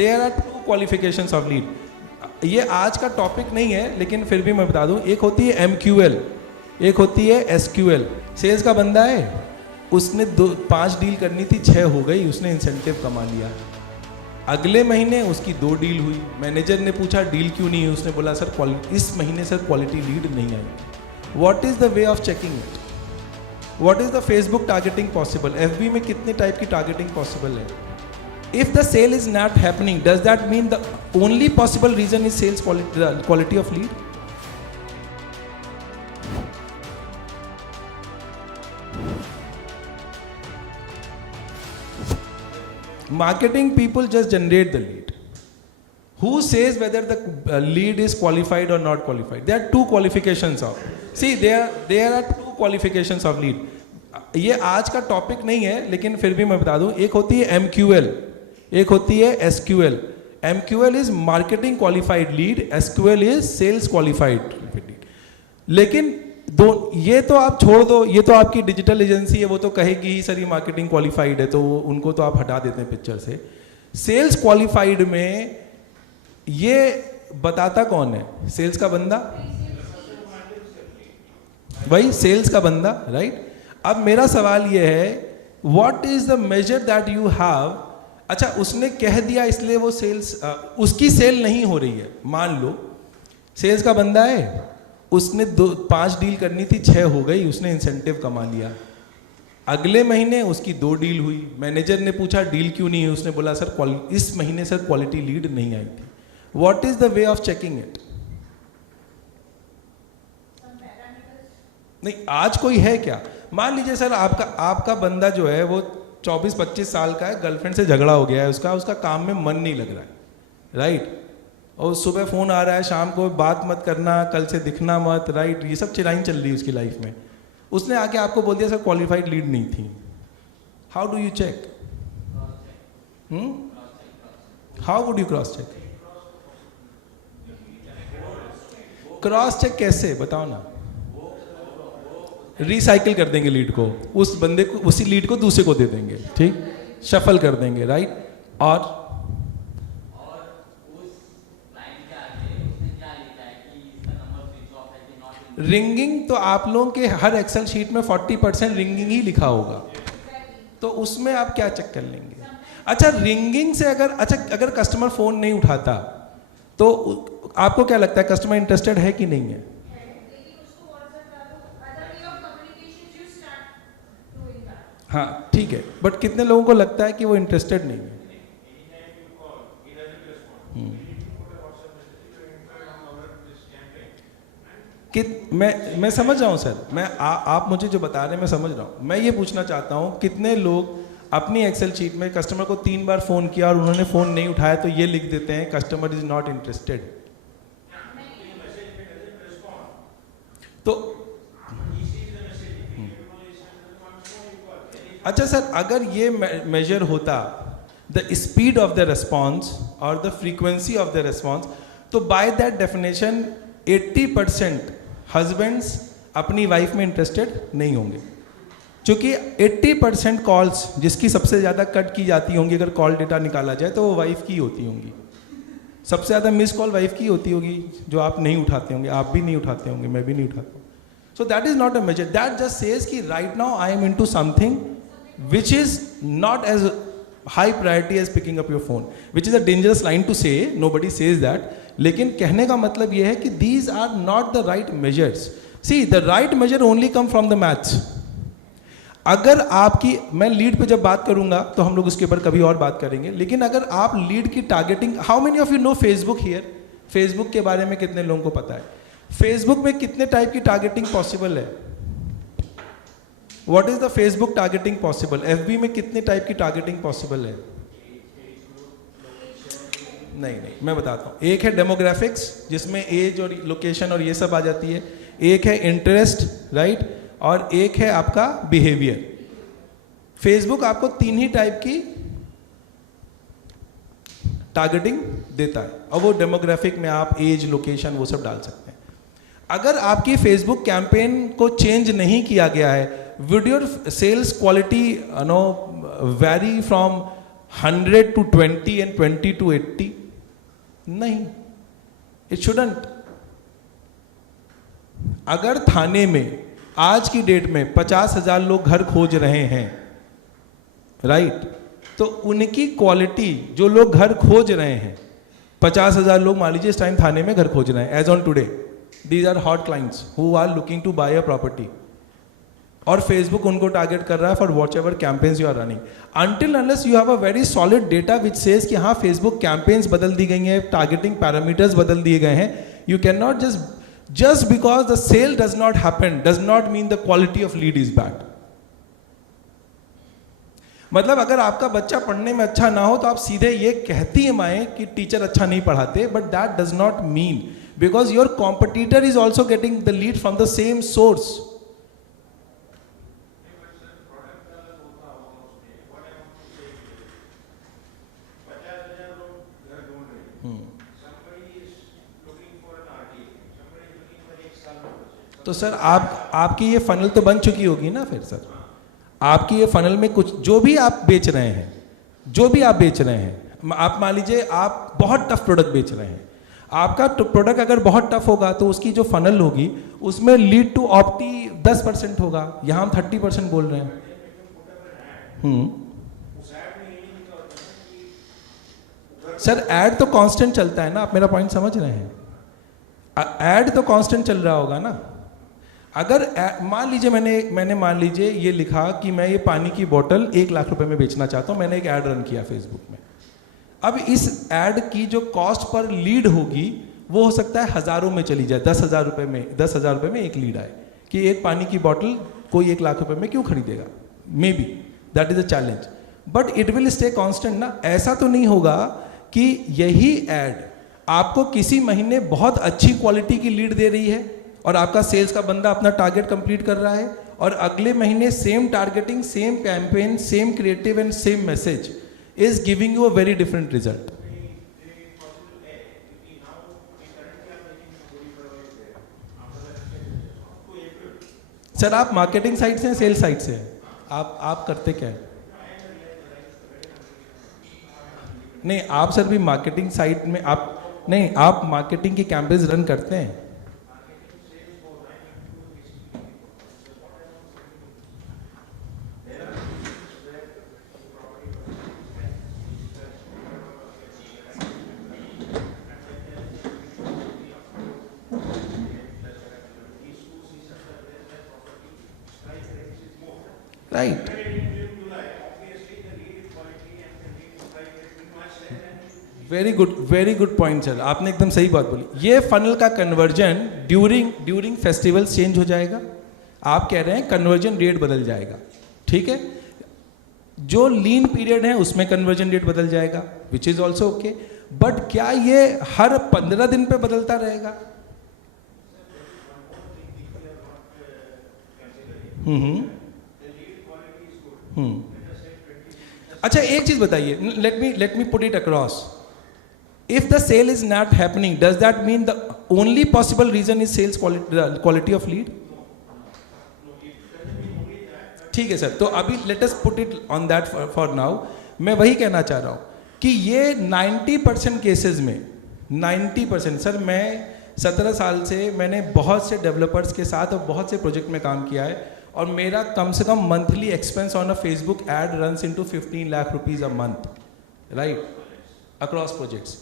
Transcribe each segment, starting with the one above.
There are two qualifications of lead. ये आज का टॉपिक नहीं है लेकिन फिर भी मैं बता दूं, एक होती है MQL, एक होती है SQL। सेल्स का बंदा है, उसने 5 डील करनी थी, 6 हो गई, उसने इंसेंटिव कमा लिया। अगले महीने उसकी 2 डील हुई, मैनेजर ने पूछा डील क्यों नहीं हुई, उसने बोला सर इस महीने सर क्वालिटी लीड नहीं आई। What is the way of checking it? What is the Facebook targeting possible? FB में कितने टाइप की टारगेटिंग पॉसिबल है? If the sale is not happening, does that mean the only possible reason is sales quality of lead? Marketing people just generate the lead. Who says whether the lead is qualified or not qualified? There are 2 qualifications of. See, there are 2 qualifications of lead. ये आज का topic नहीं है लेकिन फिर भी मैं बता दूं, एक होती है MQL, एक होती है SQL. MQL is marketing qualified lead, SQL is sales qualified lead. लेकिन ये तो आप छोड़ दो, ये तो आपकी डिजिटल एजेंसी है, वो तो कहेगी ही सर ये मार्केटिंग क्वालिफाइड है, तो उनको तो आप हटा देते हैं पिक्चर से। सेल्स क्वालिफाइड में ये बताता कौन है? सेल्स का बंदा, वही सेल्स का बंदा, राइट? अब मेरा सवाल ये है, what is the major that you have? अच्छा, उसने कह दिया इसलिए वो सेल्स, उसकी सेल नहीं हो रही है। मान लो सेल्स का बंदा है, उसने 5 डील करनी थी, 6 हो गई, उसने इंसेंटिव कमा लिया। अगले महीने उसकी 2 डील हुई, मैनेजर ने पूछा डील क्यों नहीं हुई, उसने बोला सर इस महीने सर क्वालिटी लीड नहीं आई थी। What is the way of checking it? नहीं, आज कोई है क्या? मान लीजिए सर आपका बंदा जो है वो 24-25 साल का है, गर्लफ्रेंड से झगड़ा हो गया है, उसका काम में मन नहीं लग रहा है, राइट? और सुबह फ़ोन आ रहा है, शाम को बात मत करना, कल से दिखना मत, राइट? ये सब चिराइन चल रही है उसकी लाइफ में। उसने आके आपको बोल दिया सर क्वालिफाइड लीड नहीं थी। How do you check? How would you cross check? Cross check कैसे, बताओ ना? रिसाइकिल कर देंगे लीड को, उस बंदे को, उसी लीड को दूसरे को दे देंगे, ठीक? शफल कर देंगे, राइट? और रिंगिंग तो आप लोगों के हर एक्सेल शीट में 40% रिंगिंग ही लिखा होगा, तो उसमें आप क्या चेक कर लेंगे? अच्छा, रिंगिंग से अगर कस्टमर फोन नहीं उठाता तो आपको क्या लगता है कस्टमर इंटरेस्टेड है कि नहीं है? हाँ ठीक है, बट कितने लोगों को लगता है कि वो इंटरेस्टेड नहीं है? कि मैं समझ रहा हूँ सर, आप मुझे जो बता रहे हैं मैं समझ रहा हूँ। मैं ये पूछना चाहता हूँ, कितने लोग अपनी एक्सेल शीट में कस्टमर को 3 बार फ़ोन किया और उन्होंने फ़ोन नहीं उठाया तो ये लिख देते हैं कस्टमर इज नॉट इंटरेस्टेड? तो अच्छा सर, अगर ये मेजर होता the speed of the response और the frequency of the response, तो बाय दैट डेफिनेशन 80% हस्बैंड्स अपनी वाइफ में इंटरेस्टेड नहीं होंगे, क्योंकि 80% कॉल्स जिसकी सबसे ज़्यादा कट की जाती होंगी, अगर कॉल डेटा निकाला जाए तो वो वाइफ की होती होंगी। सबसे ज़्यादा मिस कॉल वाइफ की होती होगी, जो आप नहीं उठाते होंगे, आप भी नहीं उठाते होंगे, मैं भी नहीं उठाता हूँ। So that is not a major, that just says कि right now I am into something which is not as high priority as picking up your phone, which is a dangerous line to say, nobody says that, लेकिन कहने का मतलब यह है कि these are not the right measures. See, the right measure only come from the maths. अगर आपकी, मैं लीड पे जब बात करूंगा तो हम लोग उसके ऊपर कभी और बात करेंगे, लेकिन अगर आप लीड की targeting, how many of you know Facebook here? Facebook के बारे में कितने लोगों को पता है? फेसबुक में कितने टाइप की टारगेटिंग पॉसिबल है? What is the Facebook targeting possible? FB में कितने टाइप की टारगेटिंग पॉसिबल है? नहीं, मैं बताता हूँ। एक है डेमोग्राफिक्स, जिसमें एज और लोकेशन और ये सब आ जाती है। एक है इंटरेस्ट, राइट? और एक है आपका बिहेवियर। फेसबुक आपको 3 ही टाइप की टारगेटिंग देता है, और वो डेमोग्राफिक में आप एज, लोकेशन, वो सब डाल सकते हैं। अगर आपकी फेसबुक कैंपेन को चेंज नहीं किया गया है, would your sales quality vary from 100 to 20 and 20 to 80? नहीं, it shouldn't. अगर थाने में आज की डेट में 50,000 लोग घर खोज रहे हैं, राइट, तो उनकी क्वालिटी, जो लोग घर खोज रहे हैं, 50,000 लोग मान लीजिए इस टाइम थाने में घर खोज रहे हैं as on today, these are hot clients who are looking to buy a property, और फेसबुक उनको टारगेट कर रहा है for whatever campaigns you are running. Until unless you have a very solid data which says कि हाँ Facebook campaigns बदल दी गई हैं, टारगेटिंग पैरामीटर्स बदल दिए गए हैं, you can not just because the sale does not happen does not mean the quality of lead is bad. मतलब अगर आपका बच्चा पढ़ने में अच्छा ना हो तो आप सीधे ये कहती है माएँ कि टीचर अच्छा नहीं पढ़ाते, but that does not mean, because your competitor is also getting the lead from the same source. तो सर आपकी ये फनल तो बन चुकी होगी ना फिर सर, आपकी ये फनल में कुछ जो भी आप बेच रहे हैं, आप मान लीजिए आप बहुत टफ प्रोडक्ट बेच रहे हैं, आपका प्रोडक्ट अगर बहुत टफ होगा तो उसकी जो फनल होगी उसमें लीड टू ऑप्टी 10% होगा, यहाँ हम 30% बोल रहे हैं. सर ऐड तो कांस्टेंट चलता है ना, आप मेरा पॉइंट समझ रहे हैं, ऐड तो कांस्टेंट चल रहा होगा ना. अगर मान लीजिए मैंने मान लीजिए ये लिखा कि मैं ये पानी की बोतल 1 लाख रुपए में बेचना चाहता हूँ, मैंने एक ऐड रन किया फेसबुक में. अब इस ऐड की जो कॉस्ट पर लीड होगी वो हो सकता है हज़ारों में चली जाए, 10,000 रुपये में एक लीड आए कि एक पानी की बोतल कोई 1 लाख रुपए में क्यों खरीदेगा, may be that is a challenge, but it will stay constant ना. ऐसा तो नहीं होगा कि यही ऐड आपको किसी महीने बहुत अच्छी क्वालिटी की लीड दे रही है और आपका सेल्स का बंदा अपना टारगेट कंप्लीट कर रहा है, और अगले महीने same targeting, same campaign, same creative and same message is giving you a very different result. Sir आप मार्केटिंग साइड से हैं, सेल्स साइड से हैं, आप करते क्या है? नहीं, आप सर भी मार्केटिंग साइड में आप मार्केटिंग की कैंपेन्स रन करते हैं. Right. Very good point sir, आपने एकदम सही बात बोली. ये फनल का कन्वर्जन ड्यूरिंग फेस्टिवल्स चेंज हो जाएगा. आप कह रहे हैं कन्वर्जन रेट बदल जाएगा, ठीक है. जो लीन पीरियड है उसमें कन्वर्जन रेट बदल जाएगा, which is also okay, but क्या ये हर 15 दिन पे बदलता रहेगा? अच्छा एक चीज बताइए, let me put it across. If the sale is not happening, does that mean the only possible reason is sales quality of lead? ठीक है सर, तो अभी let us put it on that for now. मैं वही कहना चाह रहा हूँ कि ये 90% केसेस में 90%, सर मैं 17 साल से मैंने बहुत से डेवलपर्स के साथ और बहुत से प्रोजेक्ट में काम किया है, और मेरा कम से कम monthly expense on a Facebook ad runs into 15 lakh rupees a month, right, across projects.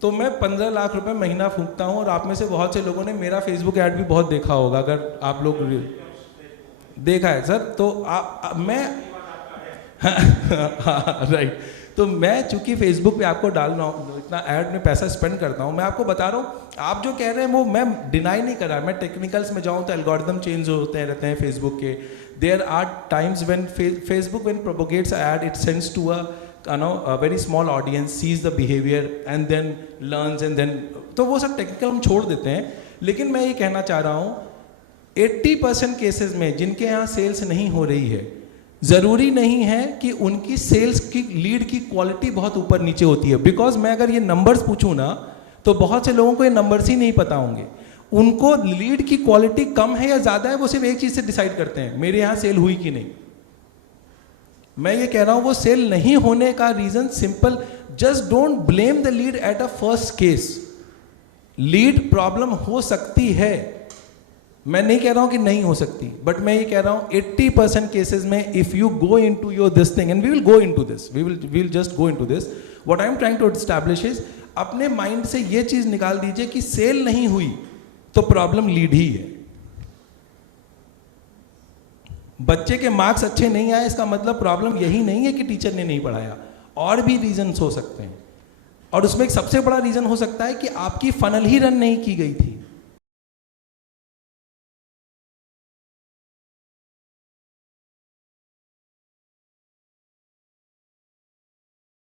तो मैं 15 लाख रुपए महीना फूंकता हूँ, और आप में से बहुत से लोगों ने मेरा फेसबुक ऐड भी बहुत देखा होगा, अगर आप लोग देखा है सर. तो मैं राइट, तो मैं चूंकि फेसबुक पे आपको डाल रहा हूँ, इतना ऐड में पैसा स्पेंड करता हूँ, मैं आपको बता रहा हूँ, आप जो कह रहे हैं वो मैं डिनाई नहीं कर रहा. मैं टेक्निकल्स में जाऊँ तो एल्गोरिदम चेंज होते रहते हैं फेसबुक के. There are times when Facebook when propagates ad, it sends to a very small audience, sees the behavior and then learns and then, तो वो सब टेक्निकल हम छोड़ देते हैं. लेकिन मैं ये कहना चाह रहा हूँ 80% केसेस में जिनके यहाँ सेल्स नहीं हो रही है, ज़रूरी नहीं है कि उनकी सेल्स की लीड की क्वालिटी बहुत ऊपर नीचे होती है. बिकॉज मैं अगर ये नंबर्स पूछूँ ना तो बहुत से लोगों को ये नंबर्स ही नहीं पता होंगे. उनको लीड की क्वालिटी कम है या ज़्यादा है वो सिर्फ एक चीज़ से डिसाइड करते हैं, मेरे यहाँ सेल हुई कि नहीं. मैं ये कह रहा हूं वो सेल नहीं होने का reason simple, just don't blame the lead at a first case. Lead problem हो सकती है, मैं नहीं कह रहा हूं कि नहीं हो सकती, बट मैं ये कह रहा हूं 80% केसेस में if you go into your this thing, and we will go into this, we will just go into this. What I am trying to establish is, अपने माइंड से ये चीज निकाल दीजिए कि सेल नहीं हुई तो प्रॉब्लम लीड ही है. बच्चे के मार्क्स अच्छे नहीं आए इसका मतलब प्रॉब्लम यही नहीं है कि टीचर ने नहीं पढ़ाया, और भी रीजंस हो सकते हैं. और उसमें एक सबसे बड़ा रीजन हो सकता है कि आपकी फनल ही रन नहीं की गई थी.